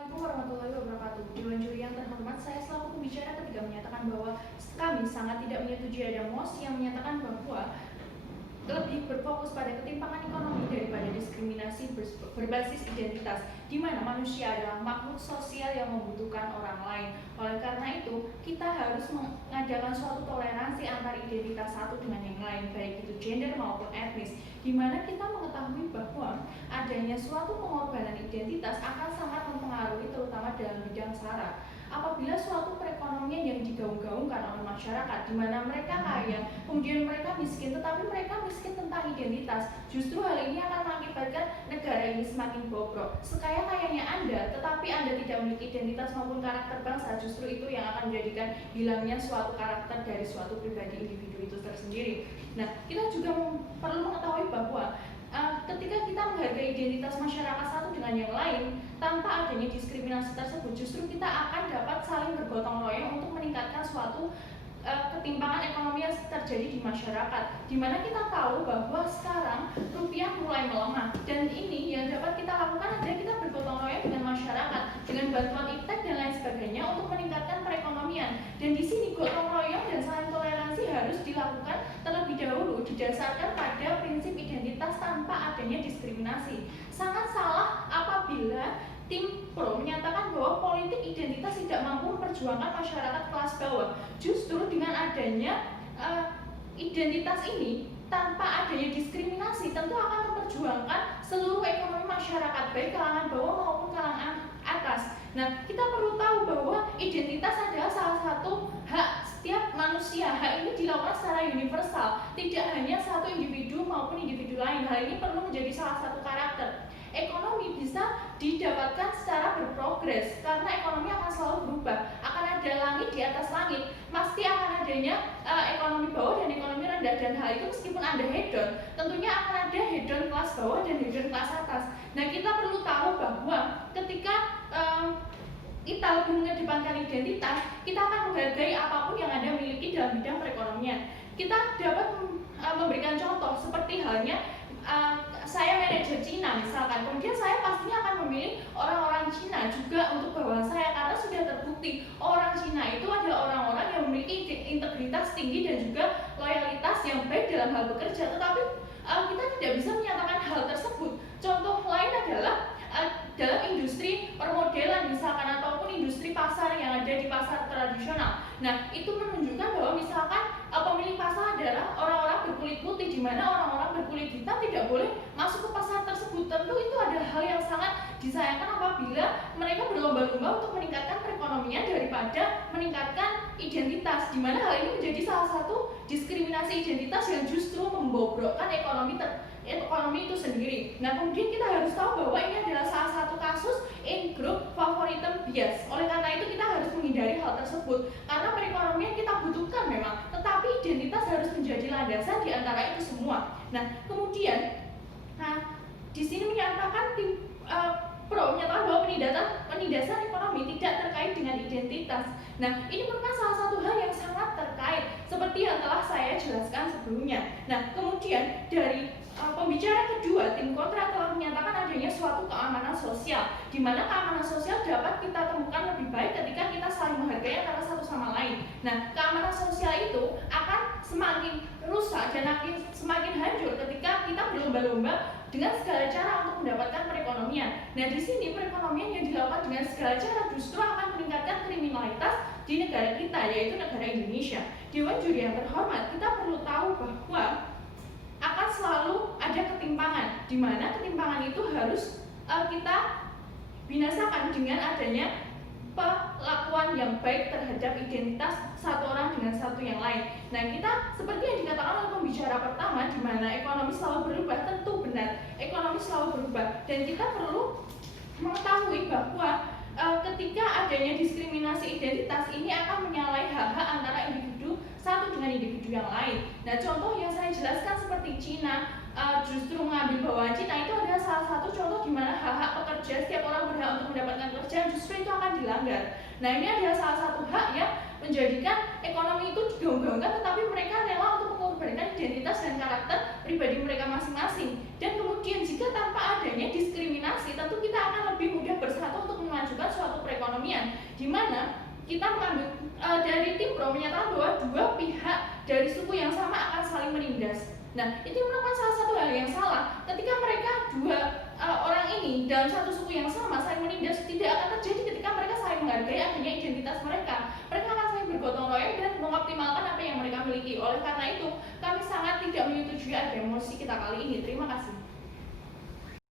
Assalamualaikum warahmatullahi wabarakatuh. Dewan juri yang terhormat, saya selaku pembicara ketika menyatakan bahwa kami sangat tidak menyetujui ada mosi yang menyatakan bahwa lebih berfokus pada ketimpangan ekonomi daripada diskriminasi berbasis identitas, di mana manusia adalah makhluk sosial yang membutuhkan orang lain. Oleh karena itu, kita harus mengadakan suatu toleransi antar identitas satu dengan yang lain, baik itu gender maupun etnis, di mana kita mengetahui bahwa adanya suatu pengorbanan identitas akan sangat mempengaruhi terutama dalam bidang sara. Apabila suatu perekonomian yang digaung-gaungkan oleh masyarakat, di mana mereka kaya, kemudian mereka miskin, tetapi mereka miskin tentang identitas, justru hal ini akan mengakibatkan negara ini semakin bobrok. Sekaya-kayanya Anda, tetapi Anda tidak memiliki identitas maupun karakter bangsa, justru itu yang akan menjadikan hilangnya suatu karakter dari suatu pribadi individu itu tersendiri. Nah, kita juga perlu mengetahui bahwa ketika kita menghargai identitas masyarakat satu dengan yang lain tanpa adanya diskriminasi tersebut, justru kita akan dapat saling bergotong royong untuk meningkatkan suatu ketimpangan ekonomi yang terjadi di masyarakat, di mana kita tahu bahwa sekarang rupiah mulai melemah, dan ini yang dapat kita lakukan adalah kita bergotong royong dengan masyarakat dengan bantuan iptek dan lain sebagainya untuk meningkatkan perekonomian. Dan di sini gotong royong dan saling toleransi harus dilakukan terlebih dahulu didasarkan pada prinsip identitas tanpa adanya diskriminasi. Sangat salah apabila tim pro menyatakan bahwa politik identitas tidak mampu memperjuangkan masyarakat kelas bawah. Justru dengan adanya identitas ini tanpa adanya diskriminasi tentu akan memperjuangkan seluruh ekonomi masyarakat, baik kalangan bawah maupun kalangan atas. Nah, kita perlu tahu bahwa identitas adalah salah satu hak setiap manusia. Hak ini dilakukan secara universal, tidak hanya satu individu maupun individu lain. Hal ini perlu menjadi salah satu karakter. Ekonomi bisa didapatkan secara berprogres karena ekonomi akan selalu berubah. Akan ada langit di atas langit, pasti akan adanya ekonomi bawah dan ekonomi rendah, dan hal itu meskipun Anda hedon, tentunya akan ada hedon kelas bawah dan hedon kelas atas. Nah, kita perlu tahu bahwa ketika kita lebih mengedepankan identitas, kita akan menghargai apapun yang Anda miliki dalam bidang perekonomian. Kita dapat memberikan contoh seperti halnya saya manajer Cina misalkan, kemudian saya pastinya akan memilih orang-orang Cina juga untuk bawahan saya, karena sudah terbukti orang Cina itu adalah orang-orang yang memiliki integritas tinggi dan juga loyalitas yang baik dalam hal bekerja. Tetapi kita tidak bisa menyatakan hal tersebut. Contoh lain adalah dalam industri permodelan misalkan, ataupun industri pasar yang ada di pasar tradisional. Nah, itu menunjukkan bahwa misalkan pemilik pasar adalah orang-orang berkulit putih, di mana orang-orang berkulit hitam tidak boleh masuk ke pasar tersebut. Tentu itu adalah hal yang sangat disayangkan apabila mereka berlomba-lomba untuk meningkatkan perekonomian daripada meningkatkan identitas, di mana hal ini menjadi salah satu diskriminasi identitas yang justru membobrokkan ekonomi itu sendiri. Nah, kemudian kita harus tahu bahwa ini adalah salah satu kasus in group favoritism bias. Oleh karena itu kita harus menghindari hal tersebut, karena perekonomian kita butuhkan memang, tetapi identitas harus menjadi landasan di antara itu semua. Nah, kemudian di sini menyatakan tim pro menyatakan bahwa penindasan ekonomi tidak terkait dengan identitas. Nah, ini merupakan salah satu hal yang sangat terkait seperti yang telah saya jelaskan sebelumnya. Nah, kemudian dari pembicara kedua, tim kontra telah menyatakan adanya suatu keamanan sosial, di mana keamanan sosial dapat kita temukan lebih baik ketika kita saling menghargai antara satu sama lain. Nah, keamanan sosial itu akan semakin rusak dan semakin hancur ketika kita berlomba-lomba dengan segala cara untuk mendapatkan perekonomian. Nah, di sini perekonomian yang dilakukan dengan segala cara justru akan meningkatkan kriminalitas di negara kita, yaitu negara Indonesia. Dewan juri yang terhormat, kita perlu tahu bahwa akan selalu ada ketimpangan, di mana ketimpangan itu harus kita binasakan dengan adanya perlakuan yang baik terhadap identitas satu orang dengan satu yang lain. Nah, kita seperti yang dikatakan oleh pembicara pertama, di mana ekonomi selalu berubah, tentu benar, ekonomi selalu berubah, dan kita perlu mengetahui bahwa ketika adanya diskriminasi identitas ini akan menyalahi hak-hak antara individu satu dengan individu yang lain. Nah, contoh yang saya jelaskan seperti Cina justru mengambil bawahan Cina, itu adalah salah satu contoh di mana hak-hak pekerja, setiap orang berhak untuk mendapatkan pekerjaan, justru itu akan dilanggar. Nah, ini adalah salah satu hak yang menjadikan ekonomi itu digaung-gaungkan, tetapi mereka rela untuk mengorbankan identitas dan karakter pribadi mereka masing-masing. Dan kemudian jika tanpa adanya diskriminasi, tentu kita akan lebih mudah bersatu untuk memajukan kita mengambil dari tim pro menyatakan bahwa dua pihak dari suku yang sama akan saling menindas. Nah, itu merupakan salah satu hal yang salah. Ketika mereka dua orang ini dalam satu suku yang sama saling menindas, tidak akan terjadi ketika mereka saling menghargai adanya identitas mereka. Mereka akan saling bergotong royong dan mengoptimalkan apa yang mereka miliki. Oleh karena itu, kami sangat tidak menyetujui ada emosi kita kali ini. Terima kasih.